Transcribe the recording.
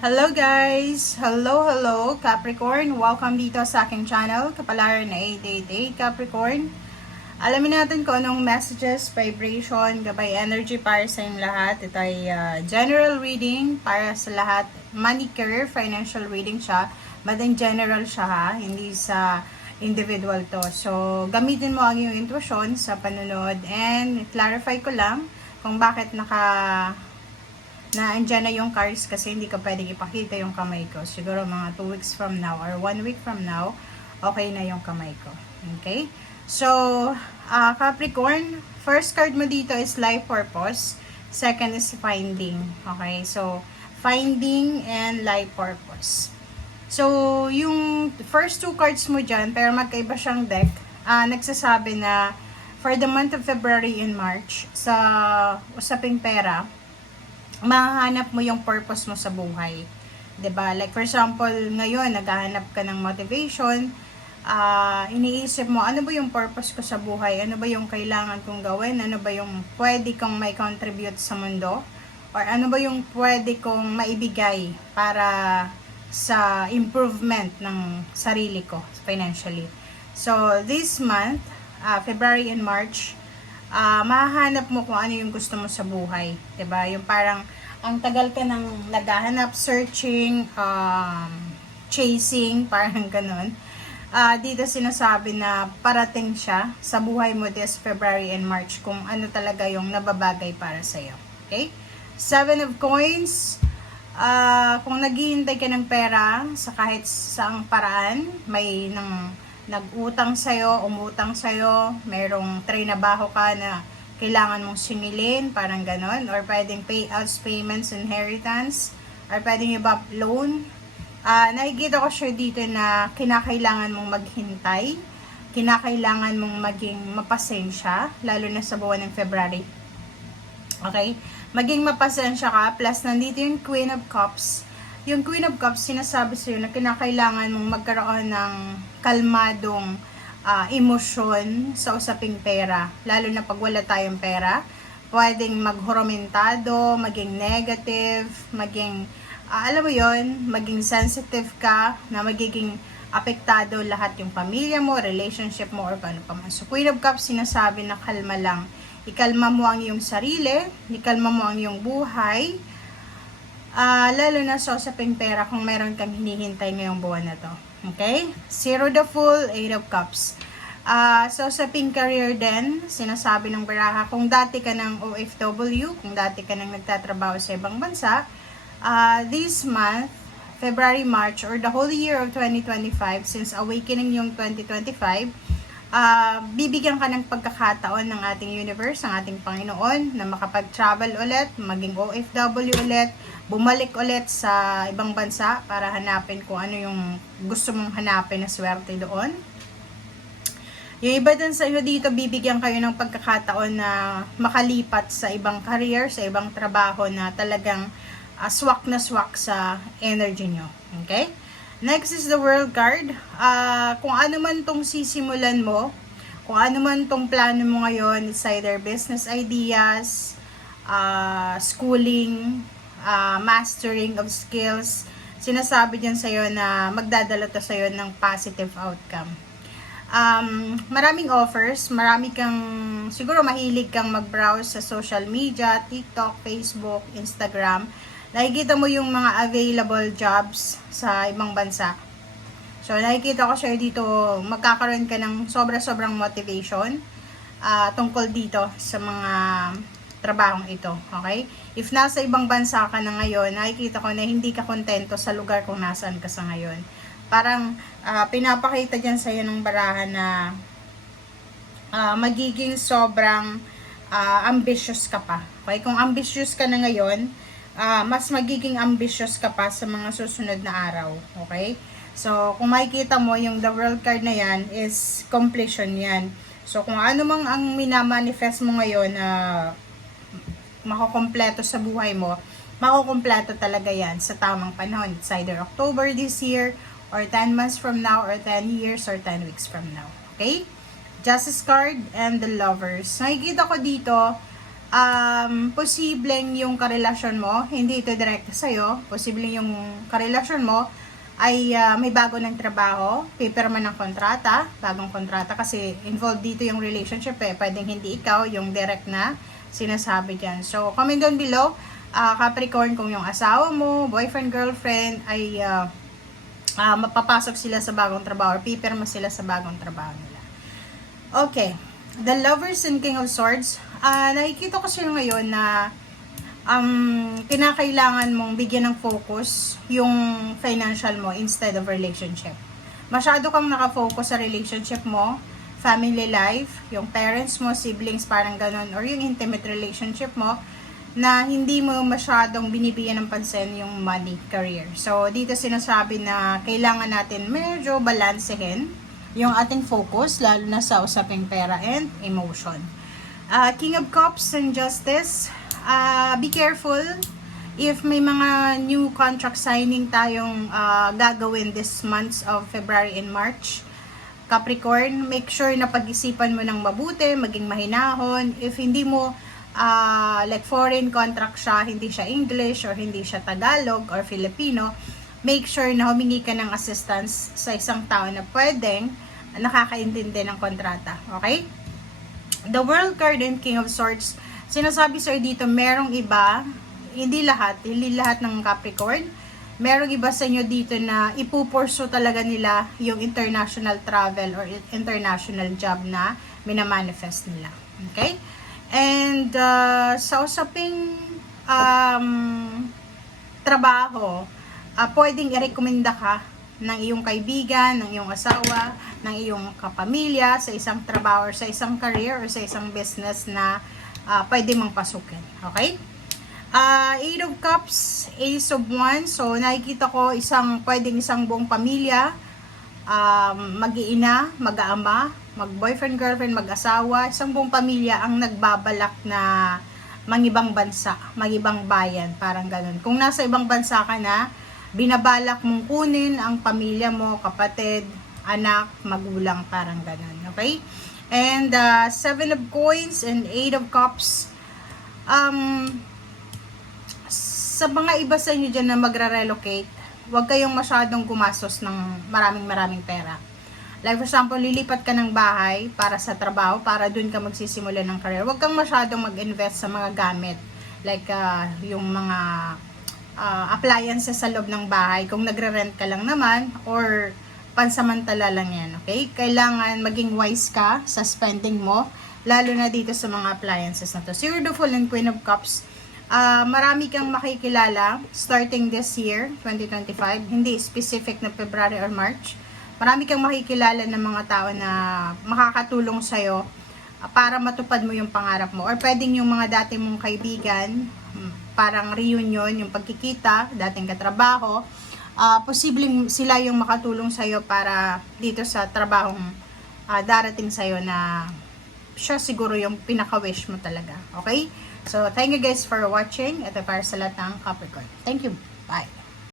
Hello guys! Hello Capricorn! Welcome dito sa aking channel, Kapalaran na 888 Capricorn. Alamin natin kung anong messages, vibration, gabay energy para sa inyong lahat. Ito ay general reading para sa lahat. Money, career, financial reading siya. But in general siya ha, hindi sa individual to. So, gamitin mo ang iyong intuition sa panunod and clarify ko lang kung bakit na andyan na yung cards kasi hindi ko pwedeng ipakita yung kamay ko. Siguro mga 2 weeks from now or 1 week from now, okay na yung kamay ko. Okay? So, Capricorn, first card mo dito is life purpose. Second is finding. Okay? So, finding and life purpose. So, yung first two cards mo dyan, pero magkaiba siyang deck, nagsasabi na for the month of February and March, sa usaping pera, mahanap mo yung purpose mo sa buhay. 'Di ba? Like for example, ngayon naghahanap ka ng motivation, iniisip mo ano ba yung purpose ko sa buhay? Ano ba yung kailangan kong gawin? Ano ba yung pwede kong may contribute sa mundo? Or ano ba yung pwede kong maibigay para sa improvement ng sarili ko financially? So, this month, February and March, mahahanap mo kung ano yung gusto mo sa buhay. 'Di ba? Yung parang ang tagal ka nang naghahanap, searching, chasing, parang ganun. Dito sinasabi na parating siya sa buhay mo this February and March kung ano talaga yung nababagay para sa iyo. Okay? 7 of Coins. Kung naghihintay ka ng pera sa kahit saang paraan, may nag-utang sa'yo, umutang sa'yo, merong trabaho ka na kailangan mong singilin, parang ganon, or pwedeng payouts, payments, inheritance, or pwedeng iba loan. Nakikita ko siya dito na kinakailangan mong maghintay, kinakailangan mong maging mapasensya, lalo na sa buwan ng February. Okay? Maging mapasensya ka, plus nandito yung Queen of Cups. Yung Queen of Cups, sinasabi sa'yo na kinakailangan mong magkaroon ng kalmadong emosyon sa usaping pera. Lalo na pag wala tayong pera, pwedeng maghurumentado, maging negative, maging, alam mo yon, maging sensitive ka, na magiging apektado lahat yung pamilya mo, relationship mo, or paano pa man. So, Queen of Cups, sinasabi na kalma lang. Ikalma mo ang iyong sarili, ikalma mo ang iyong buhay, lalo na sa usaping pera kung meron kang hinihintay ngayong buwan na to. Okay? Zero the Fool, 8 of Cups. So sa pink career din, sinasabi ng baraha, kung dati ka ng OFW, kung dati ka nang nagtatrabaho sa ibang bansa, this month, February, March, or the whole year of 2025, since awakening yung 2025, bibigyan ka ng pagkakataon ng ating universe, ng ating Panginoon, na makapag-travel ulit, maging OFW ulit, bumalik ulit sa ibang bansa para hanapin kung ano yung gusto mong hanapin na swerte doon. Yung iba dun sa iyo dito, bibigyan kayo ng pagkakataon na makalipat sa ibang career, sa ibang trabaho na talagang swak na swak sa energy nyo. Okay? Next is the World card. Kung ano man tong sisimulan mo, kung ano man tong plano mo ngayon, it's either business ideas, schooling, mastering of skills, sinasabi dyan sa'yo na magdadala to sa'yo ng positive outcome. Maraming offers, siguro mahilig kang mag-browse sa social media, TikTok, Facebook, Instagram. Nakikita mo yung mga available jobs sa ibang bansa. So, nakikita ko siya dito, magkakaroon ka ng sobra-sobrang motivation tungkol dito sa mga trabahong ito. Okay? If nasa ibang bansa ka na ngayon, nakikita ko na hindi ka kontento sa lugar kung nasaan ka sa ngayon. Parang pinapakita dyan sa'yo ng barahan na magiging sobrang ambitious ka pa. Okay? Kung ambitious ka na ngayon, mas magiging ambitious ka pa sa mga susunod na araw. Okay? So, kung makikita mo, yung the world card na yan is completion yan. So, kung ano mang ang minamanifest mo ngayon na makukompleto sa buhay mo, makukompleto talaga yan sa tamang panahon. It's either October this year, or 10 months from now, or 10 years, or 10 weeks from now. Okay? Justice card and the Lovers. Nakikita ko dito, posibleng yung karelasyon mo, hindi ito direkta sa'yo, posibleng yung karelasyon mo ay may bago ng trabaho, pipirma ng kontrata, bagong kontrata, kasi involved dito yung relationship pwedeng hindi ikaw yung direct na sinasabi dyan. So, comment down below, Capricorn, kung yung asawa mo, boyfriend, girlfriend, ay mapapasok sila sa bagong trabaho or pipirma sila sa bagong trabaho nila. Okay, the Lovers and King of Swords, nakikita ko sila ngayon na kinakailangan mong bigyan ng focus yung financial mo instead of relationship. Masyado kang nakafocus sa relationship mo, family life, yung parents mo, siblings, parang ganun, or yung intimate relationship mo, na hindi mo masyadong binibigyan ng pansin yung money, career. So, dito sinasabi na kailangan natin medyo balansehin yung ating focus, lalo na sa usaping pera and emotion. King of Cups and Justice, be careful if may mga new contract signing tayong gagawin this months of February and March. Capricorn, make sure na pag-isipan mo ng mabuti, maging mahinahon. If hindi mo like foreign contract siya, hindi siya English or hindi siya Tagalog or Filipino, make sure na humingi ka ng assistance sa isang tao na pwedeng nakakaintindi ng kontrata. Okay? The World card and King of Swords, sinasabi sa'yo dito, merong iba, hindi lahat ng Capricorn, merong iba sa inyo dito na ipupurso talaga nila yung international travel or international job na minamanifest nila. Okay? And sa usaping trabaho, pwedeng i-recommenda ka ng iyong kaibigan, ng iyong asawa, ng iyong kapamilya sa isang trabaho or sa isang career or sa isang business na pwede mong pasukin. Okay? Eight of Cups, Ace of Wands. So, nakikita ko pwedeng isang buong pamilya, mag-iina, mag-aama, mag-boyfriend, girlfriend, mag-asawa, isang buong pamilya ang nagbabalak na mangibang bansa, magibang bayan, parang ganun. Kung nasa ibang bansa ka na, binabalak mong kunin ang pamilya mo, kapatid, anak, magulang, parang ganun. Okay? And Seven of Coins and Eight of Cups. Sa mga iba sa inyo dyan na magre-relocate, huwag kayong masyadong gumastos ng maraming pera. Like for example, lilipat ka ng bahay para sa trabaho, para dun ka magsisimula ng career. Huwag kang masyadong mag-invest sa mga gamit. Like yung mga appliances sa loob ng bahay, kung nagre-rent ka lang naman, or pansamantala lang yan, okay? Kailangan maging wise ka sa spending mo, lalo na dito sa mga appliances na to. So, you're the Fool and Queen of Cups. Marami kang makikilala starting this year, 2025, hindi specific na February or March. Marami kang makikilala ng mga tao na makakatulong sa'yo para matupad mo yung pangarap mo. Or pwedeng yung mga dati mong kaibigan, parang reunion, yung pagkikita, dating katrabaho, posibleng sila yung makatulong sa'yo para dito sa trabahong darating sa'yo na siya siguro yung pinaka-wish mo talaga. Okay? So, thank you guys for watching. Ito para sa lahat ng Capricorn. Thank you. Bye.